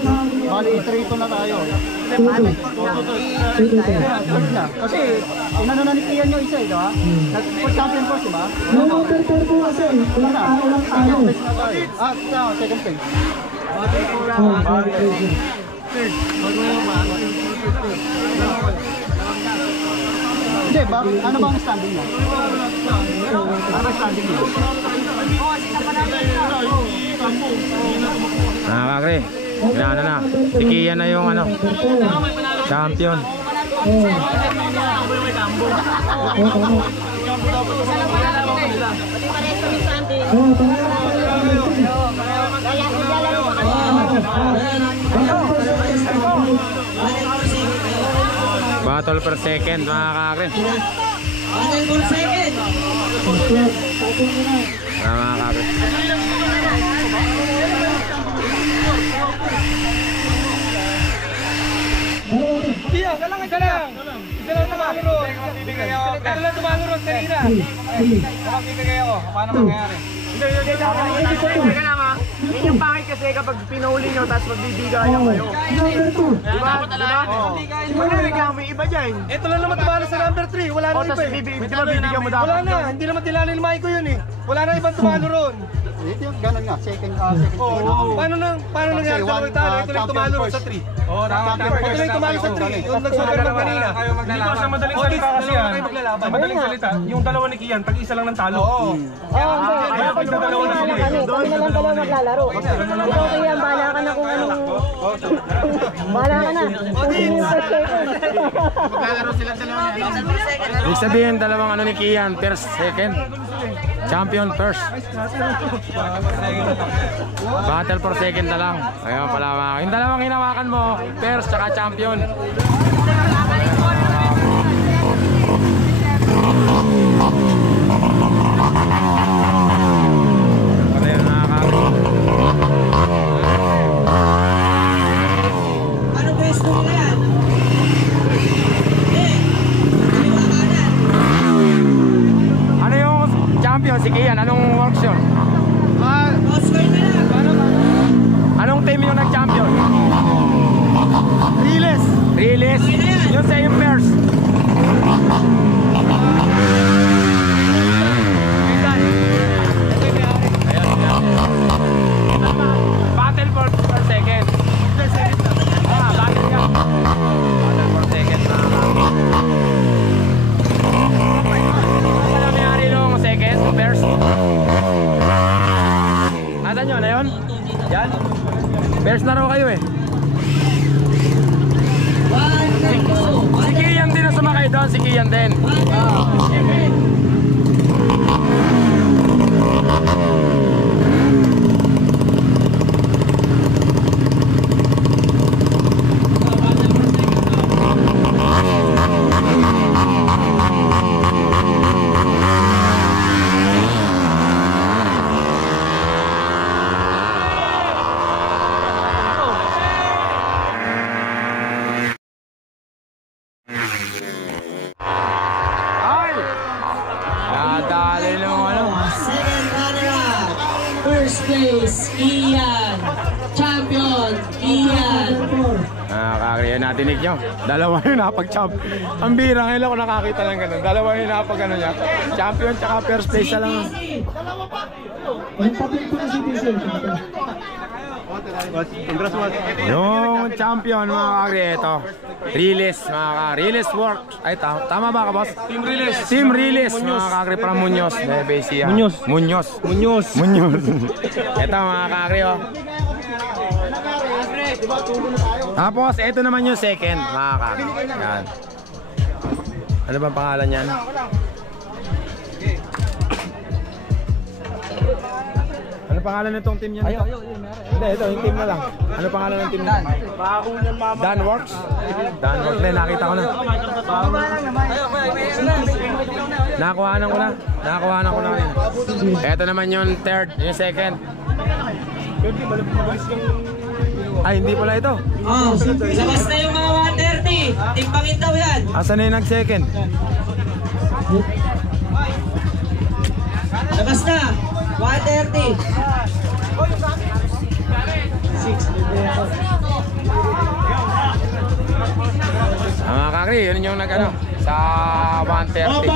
Bali, 3-2 na tayo. Kasi, inano na ni Kian yung isa, di ba? Nag-champion course, di ba? Second page. Hindi, ano ba ang standing niya? Ano ba standing niya? Nakakagre. Ano na. Si Kian na yung ano. Champion. Battle per second, mga kakre. Battle per second. Mga kakre. Iya, galang. Isa lang tumalaro. Isa lang tumalaro kanina. Makakibigay ako. Paano mangyayari? Hindi lang ha. Yun yung pangit kasi kapag pinahuli nyo tapos magbibigayan kayo. Diba? Diba? May iba dyan. Ito lang naman tumalo sa number 3. Wala na iba eh. Bibigyan mo dapat. Wala na. Hindi naman tilalimay ko yun eh. Wala na ibang tumalo ron. Ito yung ganun nga. Second. Paano nangyari sa mga talo? Ito lang tumalo ron sa 3. Oo, ito lang tumalo sa 3. Yung nag-super lang kanina. Hindi ko sa madaling salita kasi yan. Sa madaling salita, yung dalawa ni Kian, tag-isa lang ng talo. Oo. Kaya pag dalawa na sila. Kami na lang dalawa maglalaro. Ikaw kaya, bahala ka na kung anong... Bahala ka na. Maglalaro sila dalawa niya. Ibig sabihin, dalawang ano ni Kian, first, second. Champion first. Battle for second na lang. Ayun pala mga. Yung dalawang hinawakan mo, first tsaka champion. Ano pwesto nila yan? Ano yung champion si Kian? Anong works yun? Oscar na lang. Anong team yung nag-champion? Riles. Riles. Yung same first. Battle for second. Battle yan. Battle for second na. Ano nangyari nung second? First? Nasaan yun? Ayun? Yan? First na raw kayo eh. Si Kian din na sumakay doon. Si Kian din. Second runner-up. First place, Ian. Champion, Ian. Kakakriya natinig nyo. Dalawa yung napag-champ. Ang bira ngayon ako nakakita lang ganun. Dalawa yung napag-ano niya. Champion tsaka first place na lang. Yung champion mga kakakriya ito. Riles mga kakakriya. Riles work. Ay tama ba ka boss? Team Riles. Team Riles mga kakakriya from Muñoz. Muñoz. Ito mga kakakriya. Tapos ito naman yung second mga kakakriya. Yan. Ano ba pangalan yan? Ano pangalan nitong team niya? Hindi, ito yung team na lang. Ano pangalan ng team niya? Dan Works? Dan Works. Hindi, nakita ko na. Nakakuhanan ko na. Ito naman yung third, yung second. Ay, hindi pala ito. Oh, labas na yung mga 130. Timbangin daw yan. Asan na yung nag-second? Labas na. 130. 6. Larry, yun yung nag-ano sa 130.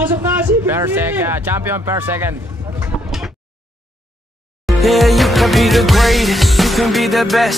Per second, champion per second. Yeah, you can be the greatest, you can be the best.